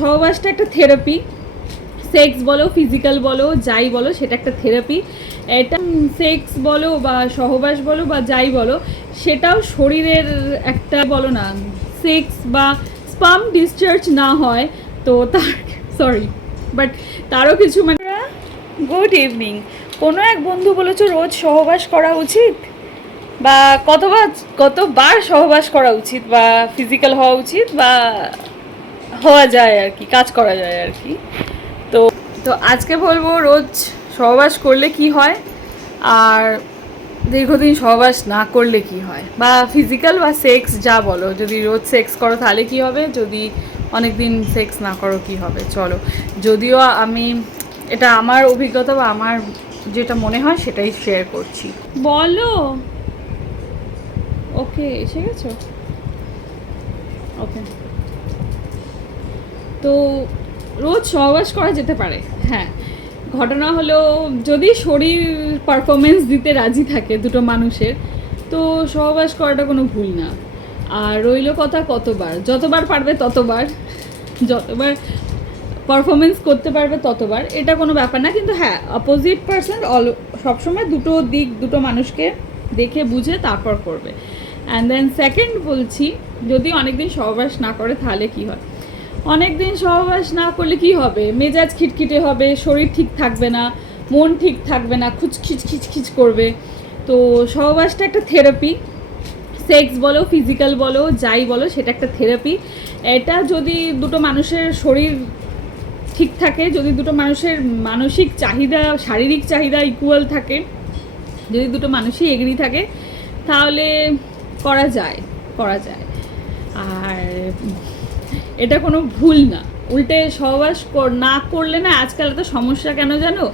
সহবাসটা একটা therapy sex বলো physical বলো, যাই বলো, সেটা একটা থেরাপি এটা সেক্স বলো বা সহবাস বলো বা যাই বলো, সেটাও শরীরের একটা বলো না সেক্স বা স্পাম ডিসচার্জ না হয়, তো তার সরি বাট তারও কিছু মানে গুড ইভিনিং কোনো এক বন্ধু বলেছ রোজ সহবাস করা উচিত? বা কতবার কতবার সহবাস করা উচিত? বা ফিজিক্যাল হওয়া উচিত? বা হওয়া যায় আর কি কাজ করা যায় আর কি। তো তো আজকে বলব রোজ সহবাস করলে কি হয়? আর দীর্ঘদিন সহবাস না করলে কি হয়? বা ফিজিক্যাল বা সেক্স যা বলো যদি রোজ সেক্স করো তাহলে কি হবে? যদি অনেক দিন সেক্স না করো কি হবে? চলো। যদিও আমি এটা আমার অভিজ্ঞতা বা আমার যেটা মনে হয় সেটাই শেয়ার করছি। বলো। ওকে এসে গেছো? ওকে তো রোজ সহবাস করা যেতে পারে। হ্যাঁ ঘটনা হলো যদি শরীর পারফরমেন্স দিতে রাজি থাকে দুটো মানুষের, তো সহবাস করাটা কোনো ভুল না। আর রইল কথা কতবার, যতবার পারবে ততবার, যতবার পারফরমেন্স করতে পারবে ততবার, এটা কোনো ব্যাপার না। কিন্তু হ্যাঁ অপোজিট পার্সন অল সবসময় দুটো দিক, দুটো মানুষকে দেখে, বুঝে, তারপর করবে। অ্যান্ড দেন সেকেন্ড বলছি, যদি অনেকদিন সহবাস না করে, তাহলে কি হয়? অনেক দিন সহবাস না করলে কি হবে? মেজাজ খিটখিটে হবে, শরীর ঠিক থাকবে না, মন ঠিক থাকবে না খুচখিচ খিচখিচ করবে। তো সহবাসটা একটা থেরাপি। সেক্স বলো, ফিজিক্যাল বলো, যাই বলো, সেটা একটা থেরাপি। এটা যদি দুটো মানুষের শরীর ঠিক থাকে, যদি দুটো মানুষের মানসিক চাহিদা, শারীরিক চাহিদা ইকুয়াল থাকে, যদি দুটো মানুষই এগ্রি থাকে, তাহলে করা যায় করা যায়। আর এটা কোনো ভুল না। উল্টে সহবাস না করলে না আজকাল তো সমস্যা কেন জানো?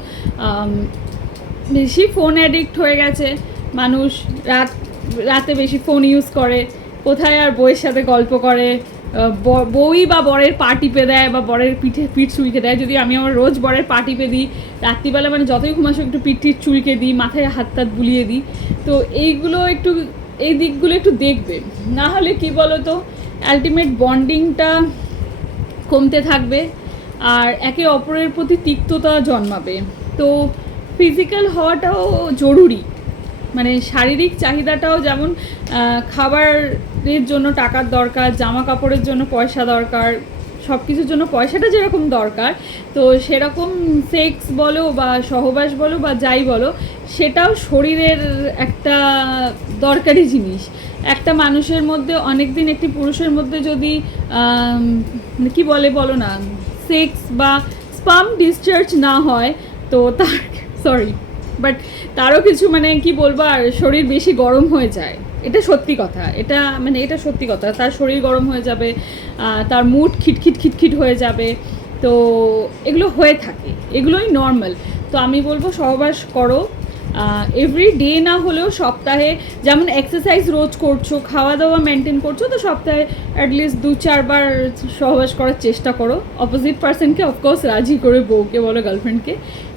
বেশি ফোন অ্যাডিক্ট হয়ে গেছে মানুষ। রাত রাতে বেশি ফোন ইউজ করে। কোথায় আর বইয়ের সাথে গল্প করে? আহ, ব- বরের পা টিপে দেয় বা বরের পিঠে পিঠ চুলকে দেয়। যদি আমি আমার রোজ বরের পা টিপে দিই রাত্রিবেলা মানে যতই ঘুমাসো একটু পিঠ টিঠ চুলকে দিই মাথায় হাত টাত বুলিয়ে দিই। তো এইগুলো একটু এই দিকগুলো একটু দেখবে। না হলে কি বলো তো আলটিমেট বন্ডিংটা কমতে থাকবে আর একে অপরের প্রতি তিক্ততা জন্মাবে। তো ফিজিক্যাল হওয়াটাও জরুরি। মানে শারীরিক চাহিদাটাও যেমন খাবারের জন্য টাকার দরকার, জামা কাপড়ের জন্য পয়সা দরকার সব কিছুর জন্য পয়সাটা যেরকম দরকার, তো সেরকম সেক্স বলো বা সহবাস বলো বা যাই বলো, সেটাও শরীরের একটা দরকারি জিনিস। একটা মানুষের মধ্যে অনেক দিন একটি পুরুষের মধ্যে যদি কি বলে বলো না, সেক্স বা স্পাম ডিসচার্জ না হয়, তো তার সরি বাট তারও কিছু মানে কি বলব, আর শরীর বেশি গরম হয়ে যায়। এটা সত্যি কথা। এটা মানে এটা সত্যি কথা। তার শরীর গরম হয়ে যাবে তার মুড খিটখিট খিটখিট হয়ে যাবে। তো এগুলো হয়ে থাকে। এগুলোই নর্মাল তো আমি বলব, সহবাস করো। এভরি ডে না হলেও সপ্তাহে যেমন এক্সারসাইজ রোজ করছ খাওয়া দাওয়া মেনটেন করছ, তো সপ্তাহে অ্যাটলিস্ট দু, চারবার সহবাস করার চেষ্টা করো। অপোজিট পার্সনকে অফকোর্স রাজি করে বউকে বলো গার্লফ্রেন্ডকে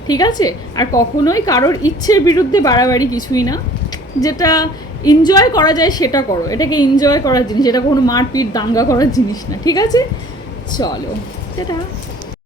ঠিক আছে? আর কখনোই কারোর ইচ্ছের বিরুদ্ধে বাড়াবাড়ি কিছুই না। যেটা এনজয় করা যায় সেটা করো। এটাকে এনজয় করার জিনিস। এটা কোনো মারপিট, দাঙ্গা করার জিনিস না। ঠিক আছে? চলো। সেটা